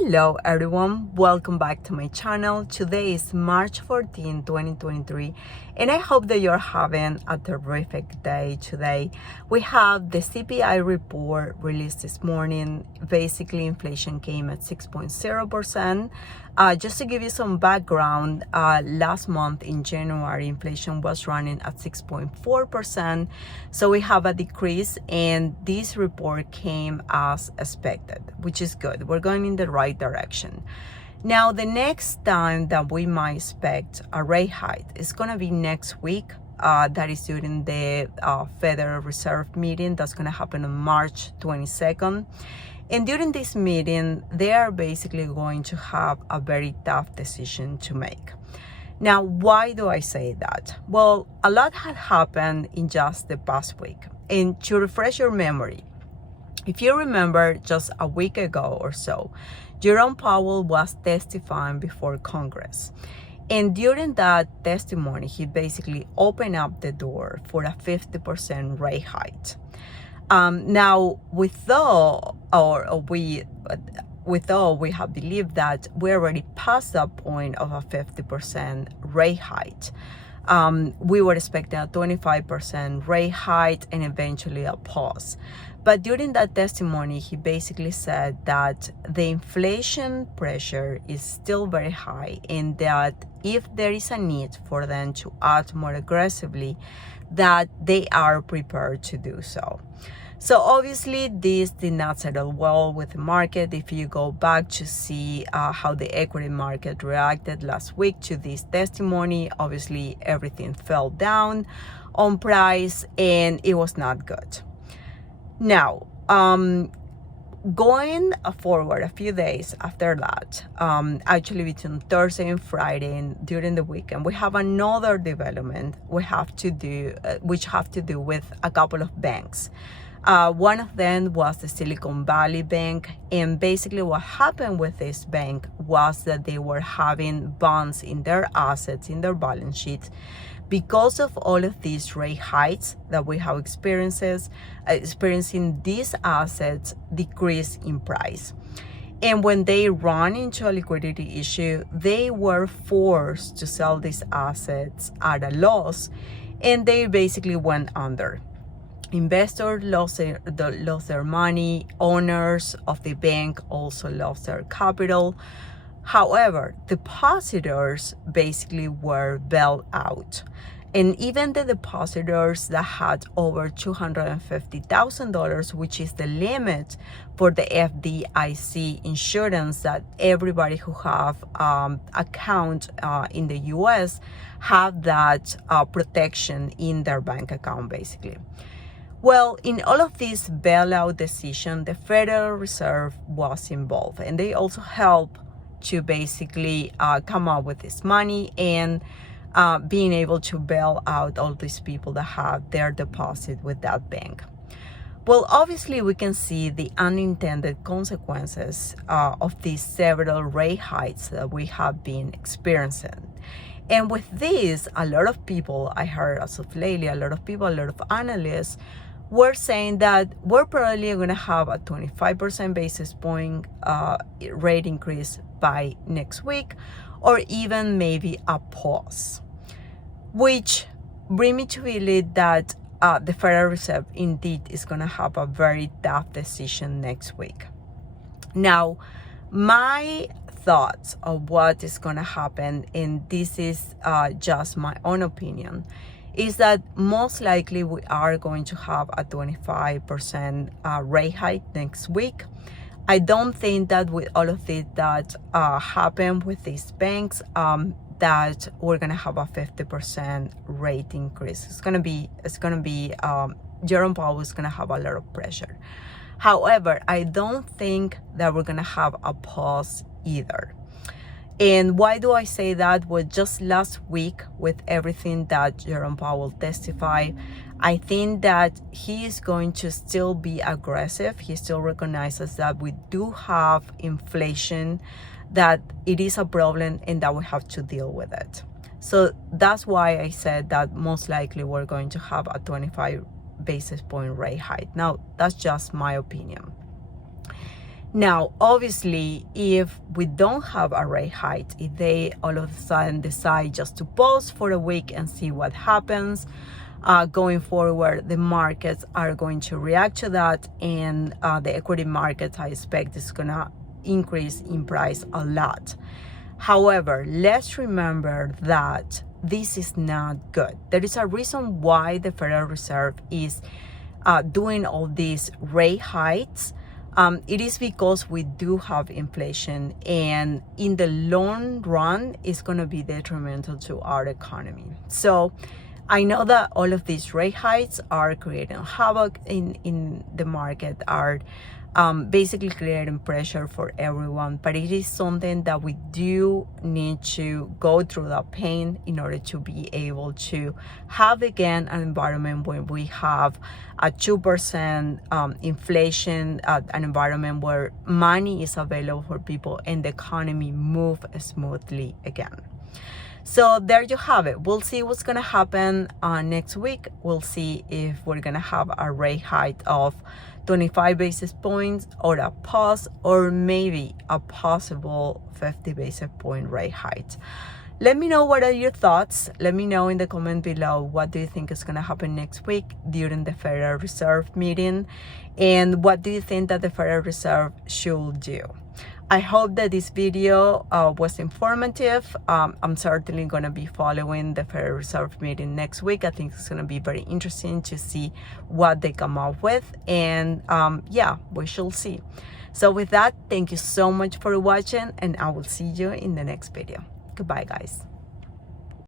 Hello everyone, welcome back to my channel. Today is March 14, 2023, and I hope that you're having a terrific day today. We have the CPI report released this morning. Basically, inflation came at 6.0%. Just to give you some background, last month in January, inflation was running at 6.4%. So we have a decrease, and this report came as expected, which is good. We're going in the right direction. Now, the next time that we might expect a rate hike is going to be next week. That is during the Federal Reserve meeting that's going to happen on March 22nd. And during this meeting, they are basically going to have a very tough decision to make. Now, why do I say that? Well, a lot had happened in just the past week. And to refresh your memory, if you remember, just a week ago or so, Jerome Powell was testifying before Congress. And during that testimony, he basically opened up the door for a 50% rate hike. Now, we have believed that we already passed that point of a 50% rate hike. We were expecting a 25% rate hike and eventually a pause. But during that testimony, he basically said that the inflation pressure is still very high, and that if there is a need for them to act more aggressively, that they are prepared to do so. So obviously, this did not settle well with the market. If you go back to see how the equity market reacted last week to this testimony, obviously everything fell down on price, and it was not good. Now, going forward a few days after that, actually between Thursday and Friday and during the weekend, we have another development which have to do with a couple of banks. One of them was the Silicon Valley Bank, and basically what happened with this bank was that they were having bonds in their assets, in their balance sheets, because of all of these rate hikes that we have experiencing these assets decrease in price. And when they run into a liquidity issue, they were forced to sell these assets at a loss, and they basically went under. Investors lost their money. Owners of the bank also lost their capital. However, depositors basically were bailed out. And even the depositors that had over $250,000, which is the limit for the FDIC insurance that everybody who have account in the US have that protection in their bank account, basically. Well, in all of this bailout decision, the Federal Reserve was involved, and they also helped to basically come up with this money and being able to bail out all these people that have their deposit with that bank. Well, obviously, we can see the unintended consequences of these several rate hikes that we have been experiencing. And with this, a lot of people, I heard as of lately, a lot of analysts were saying that we're probably going to have a 25% basis point rate increase by next week, or even maybe a pause, which bring me to believe that the Federal Reserve indeed is going to have a very tough decision next week. Now, my thoughts of what is going to happen, and this is just my own opinion, is that most likely we are going to have a 25% rate hike next week. I don't think that with all of it that happened with these banks, that we're gonna have a 50% rate increase. It's gonna be Jerome Powell is gonna have a lot of pressure. However, I don't think that we're gonna have a pause either. And why do I say that? Well, just last week, with everything that Jerome Powell testified, I think that he is going to still be aggressive. He still recognizes that we do have inflation, that it is a problem, and that we have to deal with it. So that's why I said that most likely we're going to have a 25 basis point rate hike. Now, that's just my opinion. Now, obviously, if we don't have a rate hike, if they all of a sudden decide just to pause for a week and see what happens, going forward, the markets are going to react to that, and the equity markets, I expect, is going to increase in price a lot. However, let's remember that this is not good. There is a reason why the Federal Reserve is doing all these rate hikes. It is because we do have inflation, and in the long run, it's going to be detrimental to our economy. So I know that all of these rate hikes are creating havoc in the market, are basically creating pressure for everyone, but it is something that we do need to go through that pain in order to be able to have again an environment where we have a 2% inflation, an environment where money is available for people and the economy move smoothly again. So there you have it. We'll see what's going to happen next week. We'll see if we're going to have a rate hike of 25 basis points or a pause, or maybe a possible 50 basis point rate hike. Let me know what are your thoughts. Let me know in the comment below what do you think is going to happen next week during the Federal Reserve meeting, and what do you think that the Federal Reserve should do. I hope that this video was informative. I'm certainly going to be following the Federal Reserve meeting next week. I think it's going to be very interesting to see what they come up with. And yeah, we shall see. So with that, thank you so much for watching, and I will see you in the next video. Goodbye, guys.